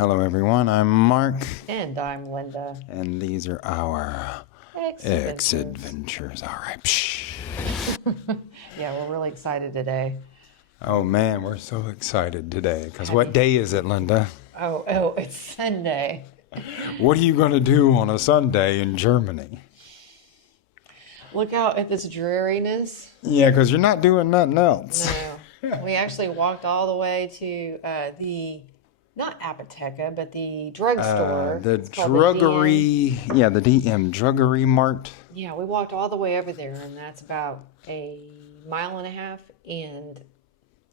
Hello, everyone. I'm Mark. And I'm Linda. And these are our X-Adventures. All right. Psh. Yeah, we're really excited today. Oh, man, we're so excited today. Because what day is it, Linda? Oh, it's Sunday. What are you going to do on a Sunday in Germany? Look out at this dreariness. Yeah, because you're not doing nothing else. No. We actually walked all the way to not Apotheca, but the drugstore. The druggery, the DM, druggery mart. Yeah, we walked all the way over there, and that's about a mile and a half, and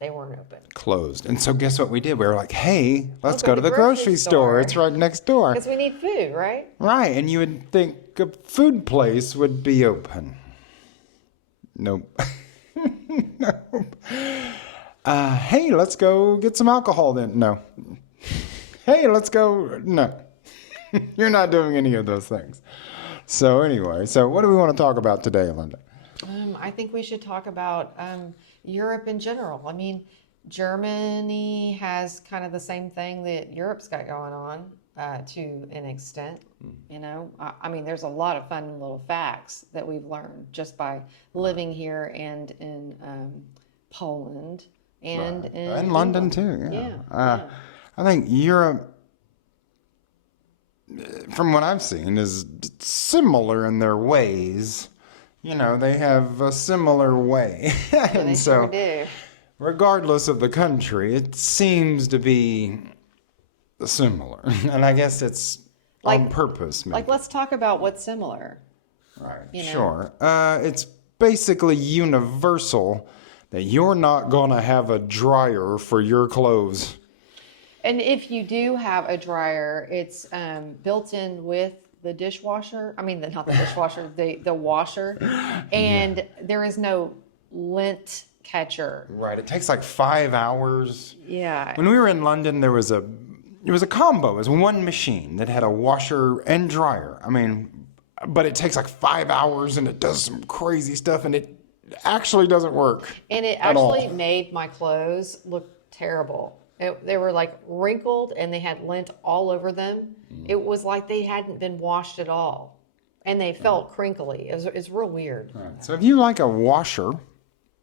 they weren't open. Closed. And so guess what we did? We were like, hey, let's go to the grocery store. It's right next door. Because we need food, right? Right, and you would think a food place would be open. Nope. Nope. Hey, let's go get some alcohol then. No. Hey, let's go. No. You're not doing any of those things. So anyway, what do we want to talk about today, Linda? I think we should talk about Europe in general. I mean, Germany has kind of the same thing that Europe's got going on to an extent. You know, I mean, there's a lot of fun little facts that we've learned just by living here and in Poland and in London too. Yeah. I think Europe, from what I've seen, is similar in their ways. You know, they have a similar way. And so, sure do. Regardless of the country, it seems to be similar. And I guess it's on purpose. Maybe. Like, let's talk about what's similar. Right, you know? Sure. It's basically universal that you're not going to have a dryer for your clothes. And if you do have a dryer, it's built in with the dishwasher. I mean, not the dishwasher, the washer. And there is no lint catcher. Right. It takes like 5 hours. Yeah. When we were in London, it was a combo. It was one machine that had a washer and dryer. I mean, but it takes like 5 hours and it does some crazy stuff and it actually doesn't work. And it actually made my clothes look terrible. They were like wrinkled and they had lint all over them. It was like they hadn't been washed at all. And they felt crinkly. It's real weird. Right. So if you like a washer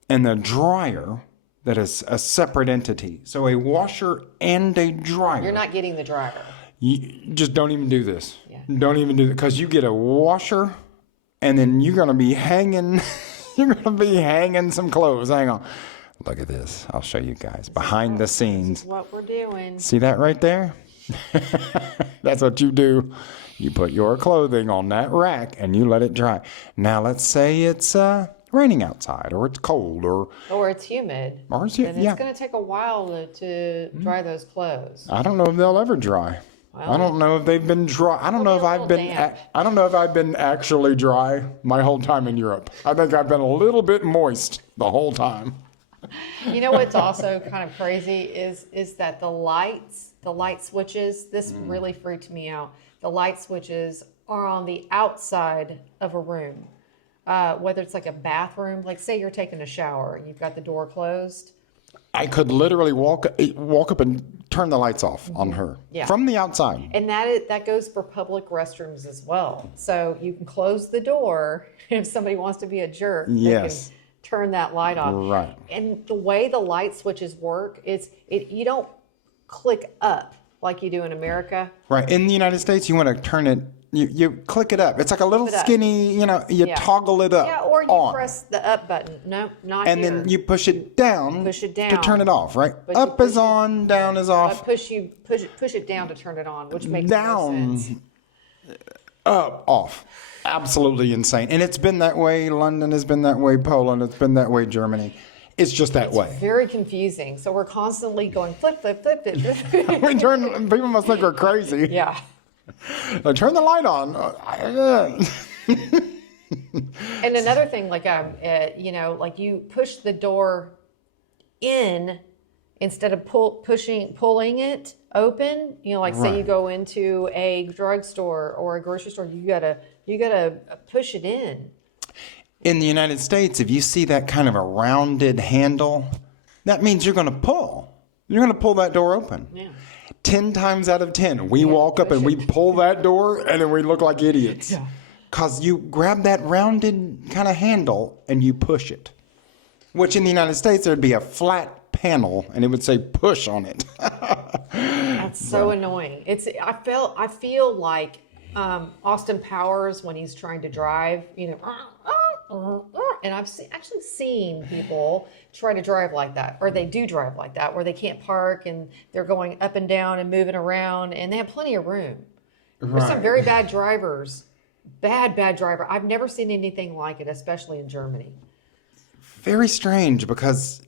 and a dryer, that is a separate entity. So a washer and a dryer. You're not getting the dryer. You just don't even do this. Yeah. Don't even do it because you get a washer and then you're going to be hanging some clothes. Hang on. Look at this. I'll show you guys behind the scenes. This is what we're doing. See that right there? That's what you do. You put your clothing on that rack and you let it dry. Now let's say it's raining outside or it's cold or it's humid. Or it's humid. It's going to take a while to dry those clothes. I don't know if they'll ever dry. Well, I don't know if they've been dry. I don't know if I've been actually dry my whole time in Europe. I think I've been a little bit moist the whole time. You know what's also kind of crazy is that the light switches, this really freaked me out. The light switches are on the outside of a room. Whether it's like a bathroom, like say you're taking a shower and you've got the door closed. I could literally walk up and turn the lights off on her from the outside. And that goes for public restrooms as well. So you can close the door if somebody wants to be a jerk. Yes. They can turn that light on. Right. And the way the light switches work, you don't click up like you do in America. Right. In the United States, you want to turn it. You click it up. It's like a little skinny, you toggle it up. Yeah, or you press the up button. No, not and here. then you push it down. Push it down to turn it off. Right. Up is on, down is off. Push it down to turn it on, which makes no sense. Up, off. Absolutely insane. And it's been that way. London has been that way. Poland, it's been that way. Germany. It's just that way. Very confusing. So we're constantly going flip, flip, flip, flip. People must think we're crazy. Yeah. Turn the light on. And another thing, like you push the door in instead of pulling it open. Say you go into a drugstore or a grocery store, you gotta push it in. In the United States, if you see that kind of a rounded handle, that means you're going to pull. You're going to pull that door open. Yeah. 10 times out of 10, we walk up and we pull that door and then we look like idiots. Yeah. Because you grab that rounded kind of handle and you push it. Which in the United States, there'd be a flat panel and it would say push on it. That's so annoying. I feel like Austin Powers when he's trying to drive, and I've actually seen people try to drive like that, or they do drive like that, where they can't park and they're going up and down and moving around, and they have plenty of room. There's some very bad drivers, bad driver. I've never seen anything like it, especially in Germany. Very strange because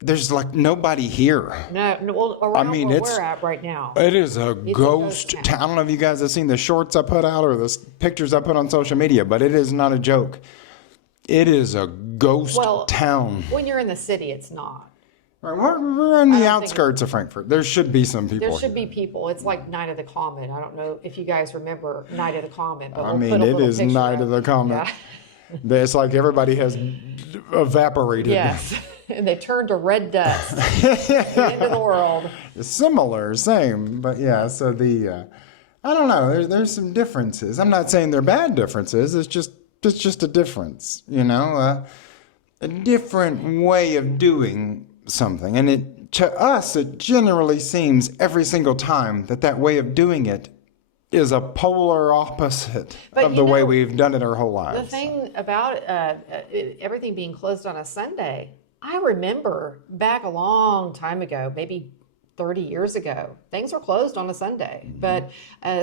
there's like nobody here. No, well, around where we're at right now. It is a ghost town. I don't know if you guys have seen the shorts I put out or the pictures I put on social media, but it is not a joke. It is a ghost town. When you're in the city, it's not. Right, we're on the outskirts of Frankfurt. There should be some people. There should be people. It's like Night of the Comet. I don't know if you guys remember Night of the Comet. But it is Night of the Comet. Yeah. It's like everybody has evaporated. Yes. And they turned to red dust. The end of the world. Similar, same. But yeah, so I don't know. There's some differences. I'm not saying they're bad differences. It's just a difference, a different way of doing something. And to us, it generally seems every single time that way of doing it is a polar opposite of the way we've done it our whole lives. The thing about everything being closed on a Sunday, I remember back a long time ago, maybe 30 years ago, things were closed on a Sunday. Mm-hmm. But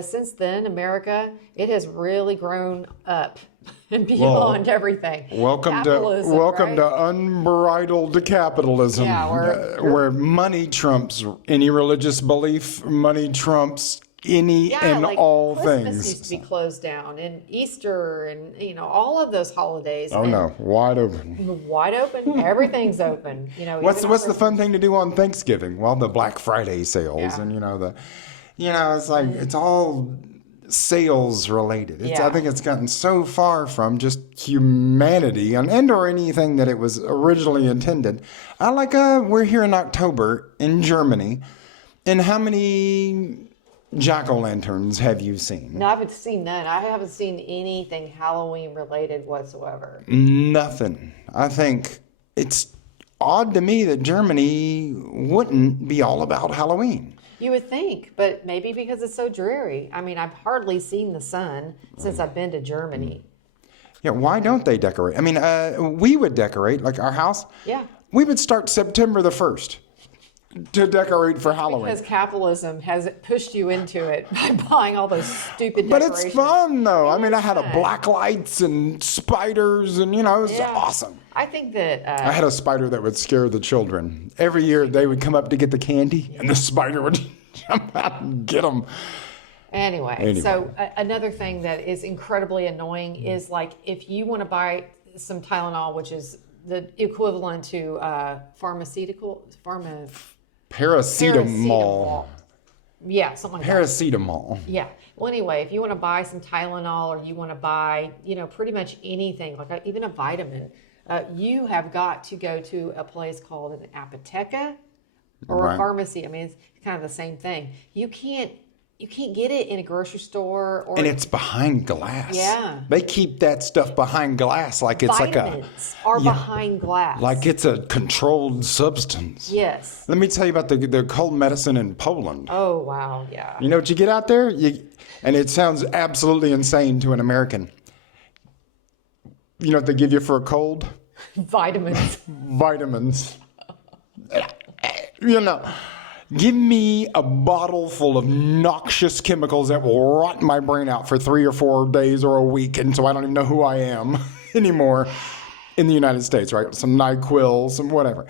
since then, America, it has really grown up and beyond everything. Welcome to unbridled capitalism, where money trumps any religious belief, money trumps any and all Christmas things. Christmas used to be closed down, and Easter, and all of those holidays. Oh no, wide open. Wide open. Everything's open. What's the fun thing to do on Thanksgiving? Well, the Black Friday sales, and it's like it's all sales related. I think it's gotten so far from just humanity and or anything that it was originally intended. We're here in October in Germany, and how many jack-o'-lanterns have you seen? No, I haven't seen none. I haven't seen anything Halloween related whatsoever. Nothing. I think it's odd to me that Germany wouldn't be all about Halloween. You would think, but maybe because it's so dreary. I mean, I've hardly seen the sun since I've been to Germany. Yeah, why don't they decorate? I mean, we would decorate, like our house. Yeah. We would start September the 1st. To decorate for Halloween. Because capitalism has pushed you into it by buying all those stupid decorations. But it's fun, though. I had a black lights and spiders, and, it was awesome. I think that... I had a spider that would scare the children. Every year, they would come up to get the candy, and the spider would jump out and get them. Anyway, so another thing that is incredibly annoying is, like, if you want to buy some Tylenol, which is the equivalent to Paracetamol. Yeah, something like Paracetamol. that. Yeah. Well, anyway, if you want to buy some Tylenol or you want to buy, pretty much anything, like even a vitamin, you have got to go to a place called an apotheca or a pharmacy. I mean, it's kind of the same thing. You can't get it in a grocery store. And it's behind glass. Yeah. They keep that stuff behind glass like it's Vitamins are behind glass. Like it's a controlled substance. Yes. Let me tell you about the cold medicine in Poland. Oh, wow, yeah. You know what you get out there? And it sounds absolutely insane to an American. You know what they give you for a cold? Vitamins. Vitamins. Give me a bottle full of noxious chemicals that will rot my brain out for 3 or 4 days or a week, and so I don't even know who I am anymore in the United States, right? Some NyQuil, some whatever.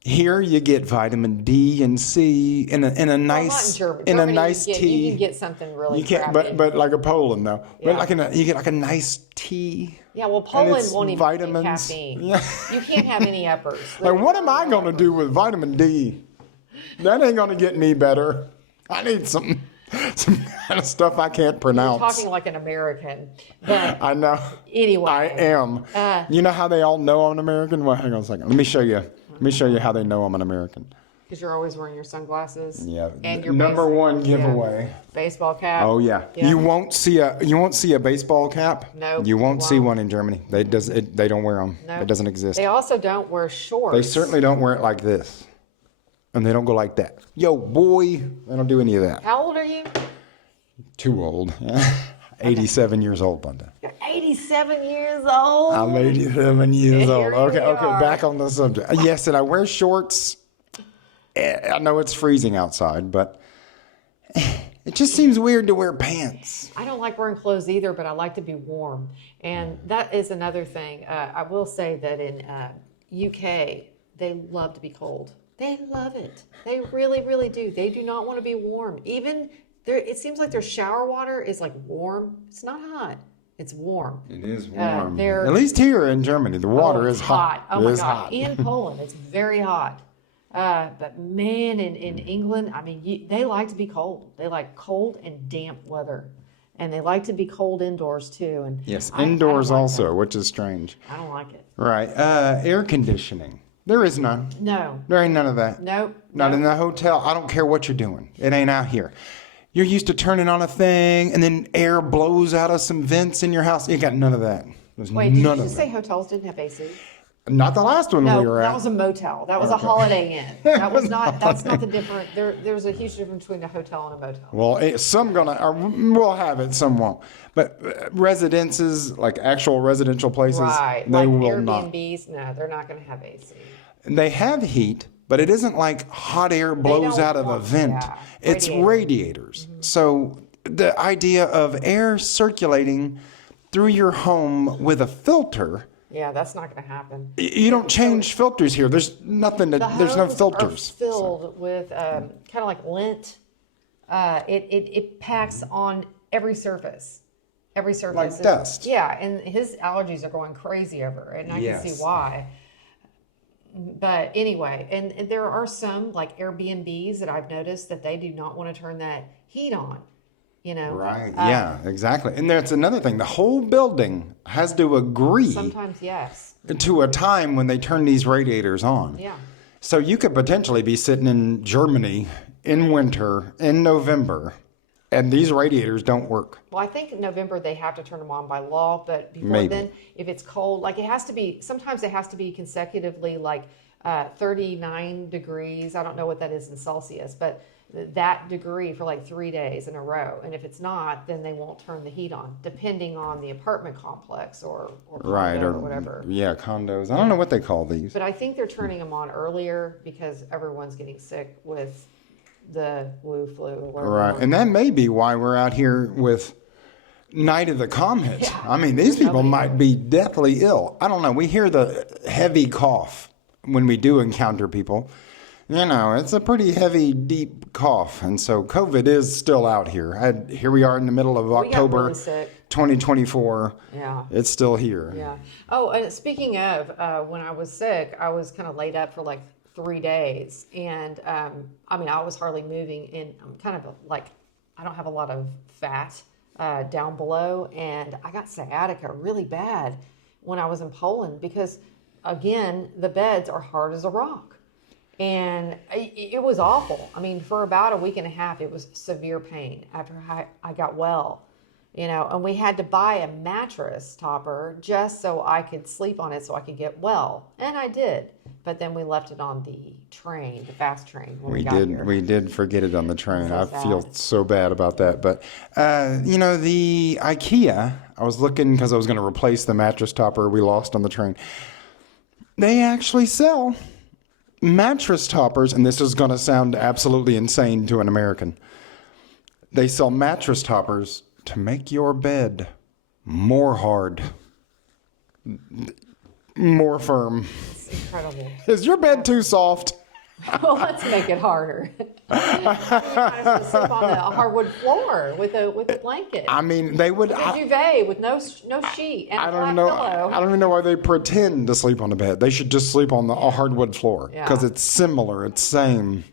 Here you get vitamin D and C in a nice tea. You can get something really. You can't, but like a Poland though. Yeah. But you get like a nice tea. Yeah, well, Poland won't even vitamins. take caffeine. Yeah. You can't have any uppers. Like, what am I going to do with vitamin D? That ain't going to get me better. I need some kind of stuff I can't pronounce. You're talking like an American. But I know. Anyway. I am. You know how they all know I'm an American? Well, hang on a second. Let me show you how they know I'm an American. because you're always wearing your sunglasses. Yeah. And your Number one giveaway. Baseball cap. Oh yeah. You won't see a baseball cap. Nope, You you won't see won't. one in Germany. They don't wear them. Nope. It doesn't exist. They also don't wear shorts. They certainly don't wear it like this. And they don't go like that. Yo, boy. They don't do any of that. How old are you? Too old. 87 years old, Bunda. You're 87 years old. I'm 87 years old. Here Okay, we okay, are. back on the subject. Yes, and I wear shorts. I know it's freezing outside, but it just seems weird to wear pants. I don't like wearing clothes either, but I like to be warm. And that is another thing. I will say that in UK, they love to be cold. They love it. They really, really do. They do not want to be warm. Even there, it seems like their shower water is like warm. It's not hot. It's warm. It is warm. they're- At least here in Germany, the water it's is hot. Oh It my is God. hot. In Poland, it's very hot. But man, in England, I mean, they like to be cold. They like cold and damp weather. And they like to be cold indoors too. And Yes, I indoors don't like also, that. which is strange. I don't like it. Right. Air conditioning. There is none. No. There ain't none of that. Nope. Not in the hotel. I don't care what you're doing. It ain't out here. You're used to turning on a thing and then air blows out of some vents in your house. You got none of that. There's Wait, did you none just of say it. hotels didn't have AC? Not the last one No, we were that at. was a motel. That was a Holiday Inn. That was not. That's not the different. There's a huge difference between a hotel and a motel. Well, some we'll have it, some won't. But residences, like actual residential places, Right. they Like will not. Airbnbs, no, they're not going to have AC. They have heat, but it isn't like hot air blows don't out of a want- vent. yeah, It's radiator. radiators. So the idea of air circulating through your home with a filter, Yeah, that's not going to happen. you don't change filters here. There's nothing to, there's no homes filters. Are filled with kind of like lint. It packs on every surface. Every surface. Like dust. Yeah, and his allergies are going crazy over it, and I can Yes. see why. But anyway, and there are some like Airbnbs that I've noticed that they do not want to turn that heat on. You know. Right. Yeah, exactly. And that's another thing. The whole building has to agree Sometimes yes. to a time when they turn these radiators on. Yeah. So you could potentially be sitting in Germany in winter, in November, and these radiators don't work. Well, I think in November they have to turn them on by law, but before Maybe. then, if it's cold, like it has to be, sometimes it has to be consecutively like 39 degrees. I don't know what that is in Celsius, but that degree for like 3 days in a row. And if it's not, then they won't turn the heat on, depending on the apartment complex or condo Right. or whatever. Yeah, condos. I don't know what they call these. But I think they're turning them on earlier because everyone's getting sick with the flu or whatever. Right. And that may be why we're out here with Night of the Comets. Yeah. I mean, these people might be deathly ill. I don't know. We hear the heavy cough when we do encounter people. You know, it's a pretty heavy, deep cough. And so COVID is still out here. Here we are in the middle of got October really sick. 2024. Yeah. It's still here. Yeah. Oh, and speaking of, when I was sick, I was kind of laid up for like 3 days. And I mean, I was hardly moving. And I'm kind of like, I don't have a lot of fat down below. And I got sciatica really bad when I was in Poland because, again, the beds are hard as a rock. And it was awful. I mean, for about a week and a half, it was severe pain after I got well. You know, and we had to buy a mattress topper just so I could sleep on it so I could get well. And I did. But then we left it on the train, the fast train when we got here. We did forget it on the train. So I feel sad. so bad about that. But, you know, the IKEA, I was looking because I was going to replace the mattress topper we lost on the train. They actually sell mattress toppers, and this is going to sound absolutely insane to an American. They sell mattress toppers to make your bed more hard, more firm. It's incredible. Is your bed too soft? Well, let's make it harder. You might as well sleep on a hardwood floor with a blanket. I mean, they would. A duvet with no sheet and I a don't black know. pillow. I don't even know why they pretend to sleep on the bed. They should just sleep on a hardwood floor because Yeah. it's similar. It's same.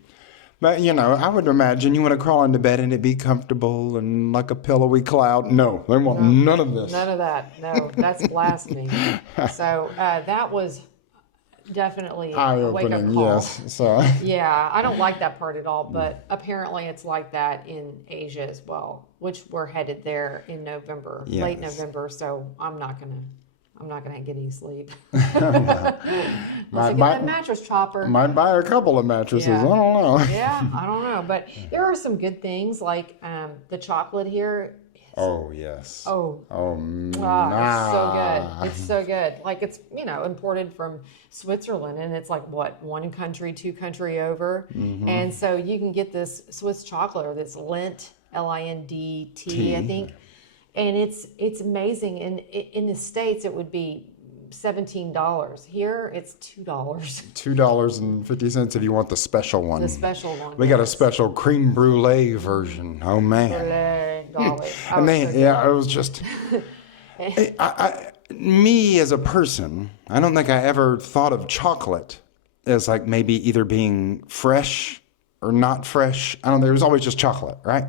But you know, I would imagine you want to crawl into bed and it be comfortable and like a pillowy cloud. No, they want none of this. None of that. No, that's blasphemy. So that was definitely a wake-up eye-opening. call. Yes. So Yeah, I don't like that part at all, but apparently it's like that in Asia as well, which we're headed there in November, late Yes. November, so I'm not gonna get any sleep. Unless I get that mattress chopper. might buy a couple of mattresses. Yeah. I don't know. Yeah, I don't know, but there are some good things like the chocolate here. Oh yes. Oh, Oh, it's so good. It's so good. Like it's, imported from Switzerland and it's like what, one country, two country over. And so you can get this Swiss chocolate or this Lindt, Lindt, I think. And it's amazing. And in the States, it would be $17. Here, it's $2. $2.50 if you want the special one. The special one. We got a special creme brulee version. Oh man. Golly. And it was just me as a person, I don't think I ever thought of chocolate as like maybe either being fresh or not fresh. I don't know. There was always just chocolate, right?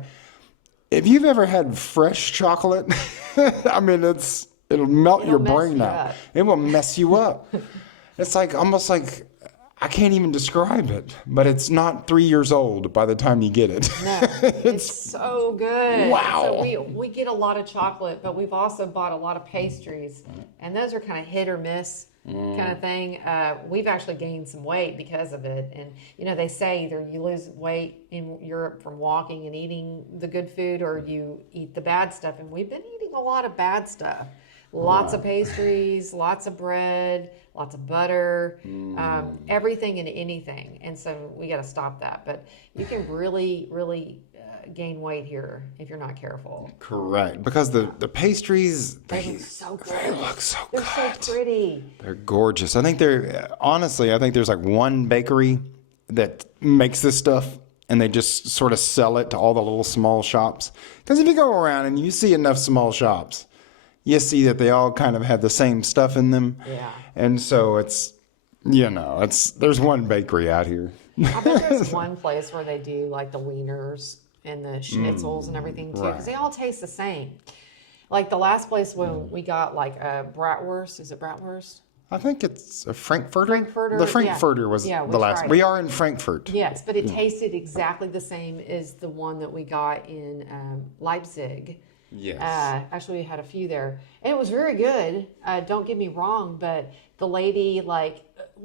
If you've ever had fresh chocolate, I mean, it'll melt your brain out. It will mess you up. It's like almost like I can't even describe it, but it's not 3 years old by the time you get it. No, it's so good. Wow. So we get a lot of chocolate, but we've also bought a lot of pastries, and those are kind of hit or miss kind of thing. We've actually gained some weight because of it, and they say either you lose weight in Europe from walking and eating the good food, or you eat the bad stuff, and we've been eating a lot of bad stuff. Lots of pastries, lots of bread, lots of butter, everything and anything. And so we got to stop that. But you can really, really gain weight here if you're not careful. Correct. Because the pastries, They look so good. They look so They're good. so pretty. They're gorgeous. I think honestly, I think there's like one bakery that makes this stuff. And they just sort of sell it to all the little small shops. Because if you go around and you see enough small shops, you see that they all kind of have the same stuff in them. Yeah. And so there's one bakery out here. I bet there's one place where they do like the wieners and the schnitzels and everything too, because they all taste the same. Like the last place when we got like a bratwurst, is it bratwurst? I think it's a Frankfurter. Yeah. The Frankfurter was the last. We are in Frankfurt. Yes, but it tasted exactly the same as the one that we got in Leipzig. Yes. Actually, we had a few there, and it was very good. Don't get me wrong, but the lady,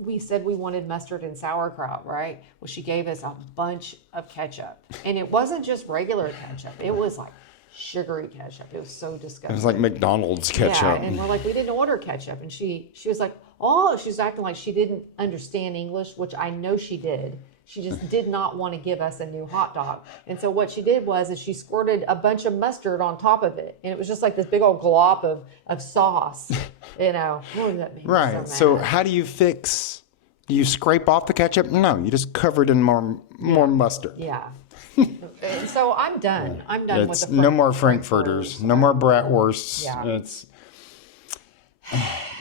we said we wanted mustard and sauerkraut, right? Well, she gave us a bunch of ketchup, and it wasn't just regular ketchup. It was like sugary ketchup. It was so disgusting. It was like McDonald's ketchup. Yeah, and we're like, we didn't order ketchup, and she was like, oh, she's acting like she didn't understand English, which I know she did. She just did not want to give us a new hot dog. And so what she did was she squirted a bunch of mustard on top of it. And it was just like this big old glop of sauce. Oh, that made me Right. so So how do you fix? Do you scrape off the ketchup? No, you just cover it in more mustard. Yeah. And so I'm done. I'm done with the no more Frankfurters, no more bratwursts. Yeah.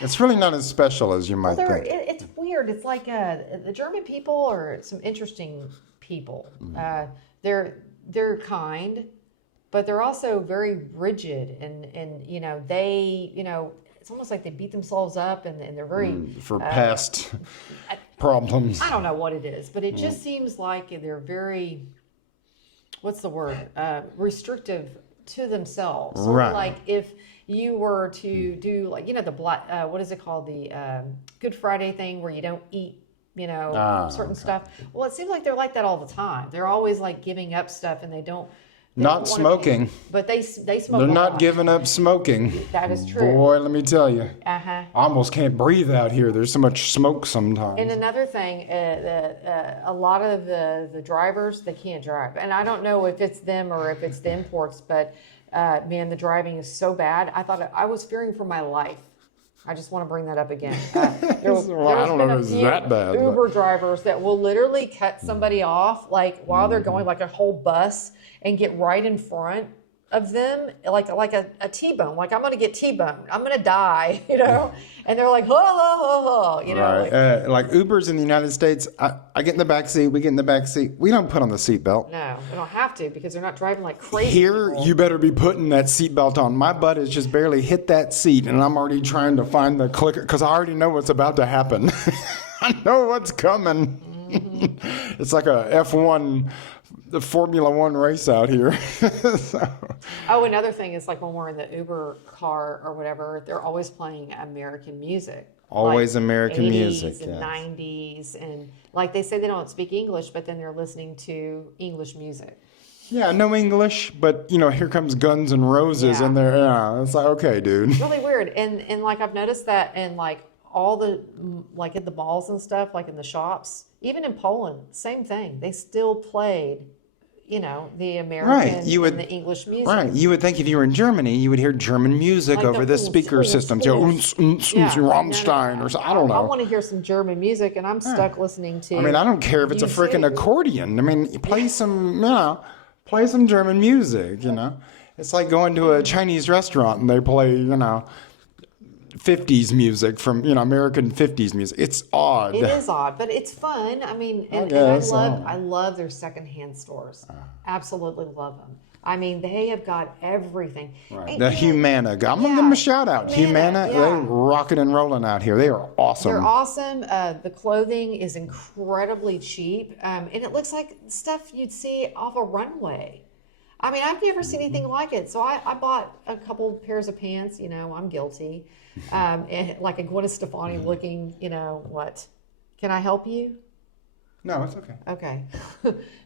It's really not as special as you might think. It's weird. It's like the German people are some interesting people. They're kind, but they're also very rigid, and they it's almost like they beat themselves up, and they're very for past problems. I don't know what it is, but it just seems like they're very, what's the word, restrictive to themselves. Sort of like if you were to do like, the black, what is it called? The Good Friday thing where you don't eat, certain stuff. Well, it seems like they're like that all the time. They're always like giving up stuff, and they don't Not smoking. But they smoke. They're not giving up smoking. That is true. Boy, let me tell you. I almost can't breathe out here. There's so much smoke sometimes. And another thing, a lot of the drivers, they can't drive. And I don't know if it's them or if it's the imports, but man, the driving is so bad. I was fearing for my life. I just want to bring that up again. I don't know if it's that bad. Uber drivers that will literally cut somebody off, like while they're going, like a whole bus, and get right in front of them, like a T-bone. Like, I'm going to get T-boned. I'm going to die, And they're like, ho, ho, ho, ho, Right. Like Ubers in the United States, I get in the back seat. We get in the back seat. We don't put on the seatbelt. No, we don't have to because they're not driving like crazy. Here, people. you better be putting that seatbelt on. My butt has just barely hit that seat, and I'm already trying to find the clicker because I already know what's about to happen. I know what's coming. It's like a F1, the Formula One race out here. So, Oh, another thing is like when we're in the Uber car or whatever, they're always playing American music. always Like American 80s music. and Yes. 90s. And like they say they don't speak English, but then they're listening to English music. Yeah, no English, but here comes Guns N' Roses Yeah. in there. Yeah, it's like, okay, dude. Really weird. And like I've noticed that in like all the, like at the malls and stuff, like in the shops, even in Poland, same thing. They still played, the American You would- and the English music. Right, you would think if you were in Germany, you would hear German music Like over the speaker systems. Rammstein, or something. I don't I know. want to hear some German music, and I'm stuck listening to. I mean, I don't care if it's a freaking U2. accordion. I mean, you play play some German music, It's like going to a Chinese restaurant and they play, 50s music from, American 50s music. It's odd. It is odd, but it's fun. I mean, and guess, I love their secondhand stores. Absolutely love them. I mean, they have got everything. Right. And, The Humana guy. I'm going to give them a shout out. Humana, yeah. they're rocking and rolling out here. They are awesome. They're awesome. The clothing is incredibly cheap, and it looks like stuff you'd see off a runway. I mean, I've never seen anything like it. So I bought a couple pairs of pants. I'm guilty, and like a Gwen Stefani looking. What? Can I help you? No, it's okay. Okay,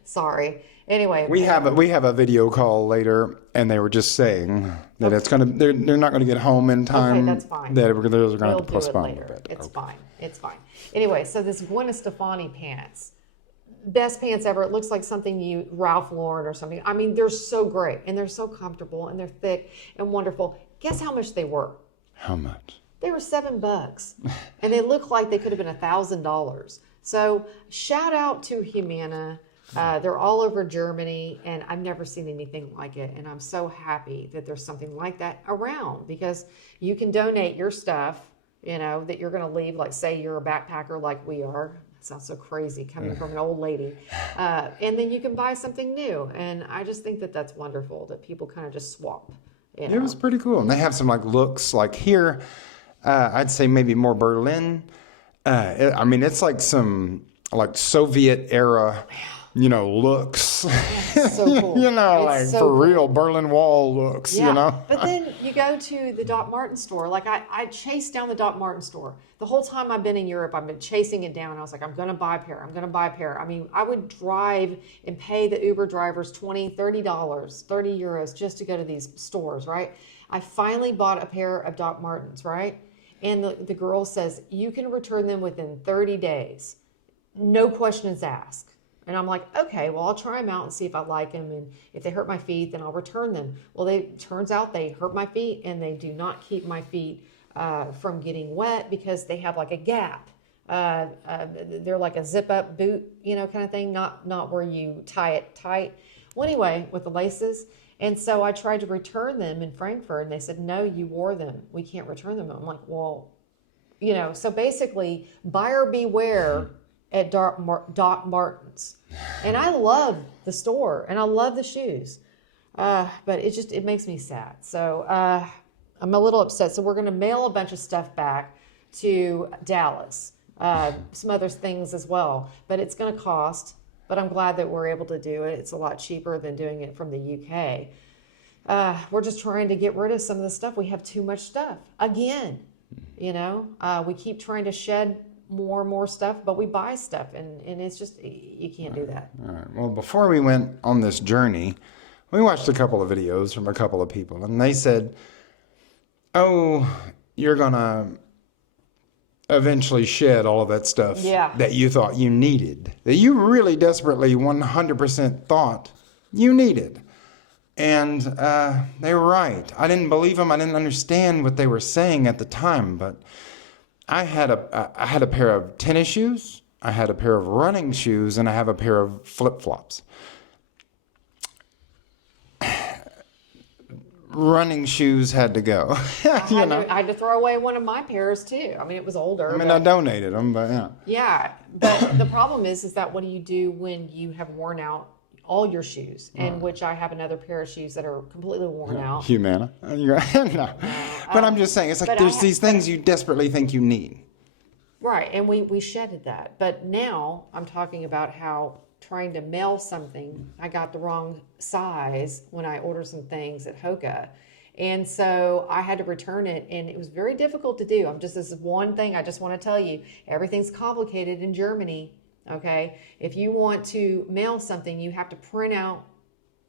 sorry. Anyway, We have a video call later, and they were just saying that it's gonna they're not gonna get home in time. Okay, that's fine. That they're gonna have we'll to do it postpone later. a bit. It's Okay. fine. It's fine. Anyway, so this Gwen Stefani pants, best pants ever. It looks like something Ralph Lauren or something. I mean, they're so great and they're so comfortable and they're thick and wonderful. Guess how much they were? How much? They were $7, and they look like they could have been $1,000. So shout out to Humana. They're all over Germany, and I've never seen anything like it. And I'm so happy that there's something like that around, because you can donate your stuff, that you're going to leave. Like, say you're a backpacker like we are. That sounds so crazy coming from an old lady. And then you can buy something new. And I just think that that's wonderful that people kind of just swap. It was pretty cool. And they have some looks like here. I'd say maybe more Berlin. I mean, it's like some Soviet era, looks. So cool. It's so for real Berlin Wall looks. But then you go to the Doc Martin store. Like I chased down the Doc Martin store. The whole time I've been in Europe, I've been chasing it down. I was like, I'm going to buy a pair. I'm going to buy a pair. I mean, I would drive and pay the Uber drivers $20, $30, 30 euros just to go to these stores, right? I finally bought a pair of Doc Martens, right? And the girl says, you can return them within 30 days. No questions asked. And I'm like, okay, well, I'll try them out and see if I like them. And if they hurt my feet, then I'll return them. Well, turns out they hurt my feet, and they do not keep my feet from getting wet because they have like a gap. They're like a zip up boot, kind of thing, not where you tie it tight. Well, anyway, with the laces. And so I tried to return them in Frankfurt, and they said, no, you wore them. We can't return them. I'm like, well, so basically buyer beware at Doc Martens. And I love the store and I love the shoes. But it makes me sad. So I'm a little upset. So we're going to mail a bunch of stuff back to Dallas, some other things as well, but it's going to cost. But I'm glad that we're able to do it. It's a lot cheaper than doing it from the UK. We're just trying to get rid of some of the stuff. We have too much stuff. Again, we keep trying to shed more and more stuff, but we buy stuff, and it's just, you can't do that. All right. Well, before we went on this journey, we watched a couple of videos from a couple of people, and they said, oh, you're going to eventually shed all of that stuff that you thought you needed, that you really desperately 100% thought you needed. And they were right. I didn't believe them. I didn't understand what they were saying at the time, but I had a pair of tennis shoes, I had a pair of running shoes, and I have a pair of flip-flops. Running shoes had to go. I had to throw away one of my pairs too. I mean, it was older. I mean, I donated them, but yeah. Yeah, but the problem is that what do you do when you have worn out all your shoes? And which I have another pair of shoes that are completely worn out. Humana. No. But I'm just saying, it's like there's these things you desperately think you need. Right, and we shedded that. But now I'm talking about how trying to mail something, I got the wrong size when I ordered some things at Hoka. And so I had to return it, and it was very difficult to do. This is one thing I just want to tell you. Everything's complicated in Germany, okay? If you want to mail something, you have to print out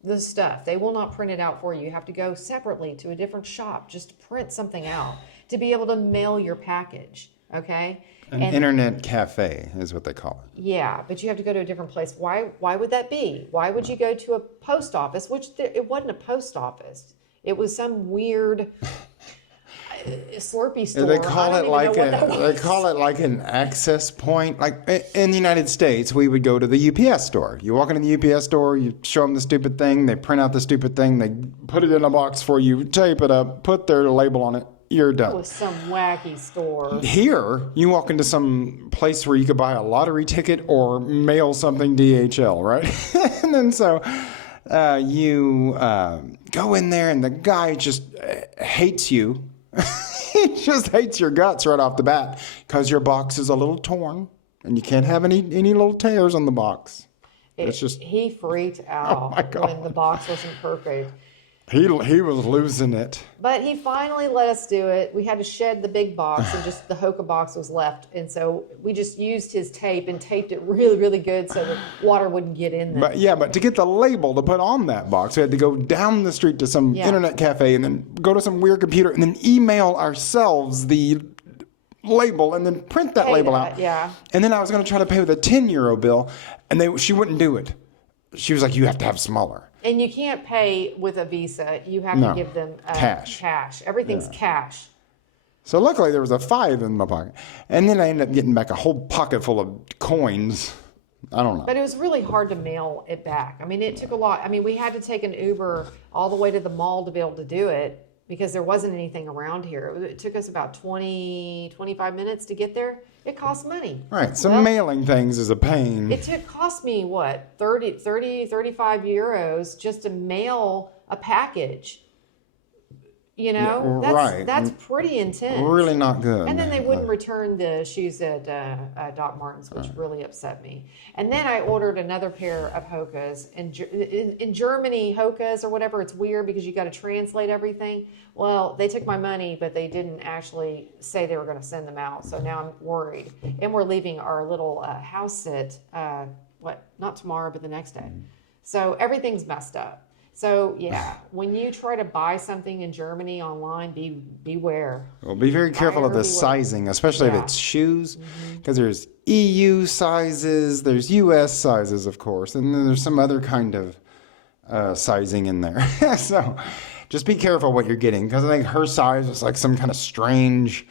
the stuff. They will not print it out for you. You have to go separately to a different shop just to print something out to be able to mail your package, okay? An internet cafe is what they call it. Yeah, but you have to go to a different place. Why would that be? Why would you go to a post office, which it wasn't a post office. It was some weird Slurpee store. They call it like an access point. Like in the United States, we would go to the UPS store. You walk into the UPS store, you show them the stupid thing, they print out the stupid thing, they put it in a box for you, tape it up, put their label on it. You're done. It was some wacky store. Here, you walk into some place where you could buy a lottery ticket or mail something DHL, right? And then so you go in there and the guy just hates you. He just hates your guts right off the bat because your box is a little torn and you can't have any little tears on the box. He freaked out when the box wasn't perfect. He was losing it. But he finally let us do it. We had to shed the big box and just the Hoka box was left. And so we just used his tape and taped it really, really good so the water wouldn't get in there. But to get the label to put on that box, we had to go down the street to some internet cafe and then go to some weird computer and then email ourselves the label and then print that label out. Yeah. And then I was going to try to pay with a €10 bill and she wouldn't do it. She was like, you have to have smaller. And you can't pay with a Visa. You have to give them cash. Everything's cash. So luckily there was a 5 in my pocket. And then I ended up getting back a whole pocket full of coins. I don't know. But it was really hard to mail it back. I mean, it took a lot. I mean, we had to take an Uber all the way to the mall to be able to do it because there wasn't anything around here. It took us about 25 minutes to get there. It cost money. Right. So mailing things is a pain. It cost me, 35 euros just to mail a package. You know, that's pretty intense. Really not good. And then they wouldn't return the shoes at Doc Martens, which really upset me. And then I ordered another pair of Hokas. And in Germany, Hokas or whatever, it's weird because you got to translate everything. Well, they took my money, but they didn't actually say they were going to send them out. So now I'm worried. And we're leaving our little house sit, not tomorrow, but the next day. So everything's messed up. So, yeah, when you try to buy something in Germany online, beware. Well, be very careful of the sizing, especially if it's shoes, because there's EU sizes, there's US sizes, of course, and then there's some other kind of sizing in there. So just be careful what you're getting, because I think her size was like some kind of strange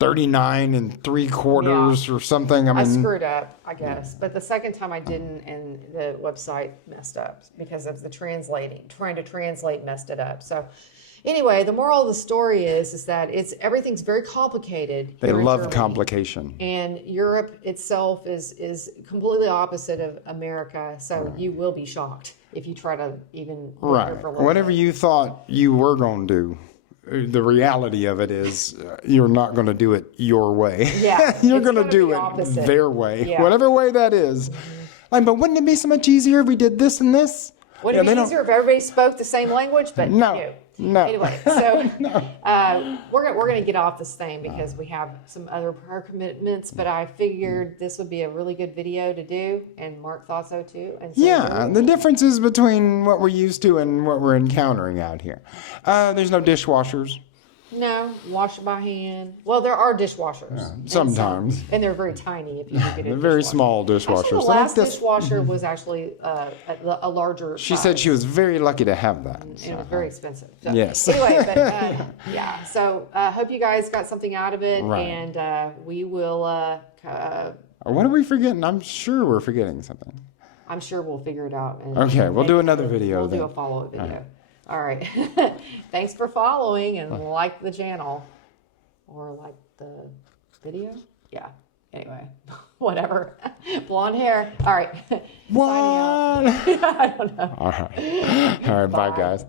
39 3/4 or something. I screwed up, I guess. But the second time I didn't, and the website messed up because of the trying to translate messed it up. So anyway, the moral of the story is that everything's very complicated. They love complication. And Europe itself is completely opposite of America. So you will be shocked if you try to even right. For a little Whatever bit. you thought you were going to do. The reality of it is you're not going to do it your way. Yeah, you're going to do it their way, whatever way that is. But wouldn't it be so much easier if we did this and this? Would it be easier if everybody spoke the same language? But no. Anyway, so we're going to get off this thing because we have some other prayer commitments. But I figured this would be a really good video to do, and Mark thought so too. And so the differences between what we're used to and what we're encountering out here. There's no dishwashers. No, wash it by hand. Well, there are dishwashers. Sometimes. And they're very tiny if you do get a They're very small dishwashers. Actually, the last dishwasher was actually a larger She size. said she was very lucky to have that. And it was very expensive. So, yes. Anyway, but yeah. So hope you guys got something out of it. Right. And we will... what are we forgetting? I'm sure we're forgetting something. I'm sure we'll figure it out. Okay, we'll do another video then. We'll do a follow-up video. All right. Thanks for following and like the channel or like the video. Yeah. Anyway, whatever. Blonde hair. All right. What? I don't know. All right. Bye, guys.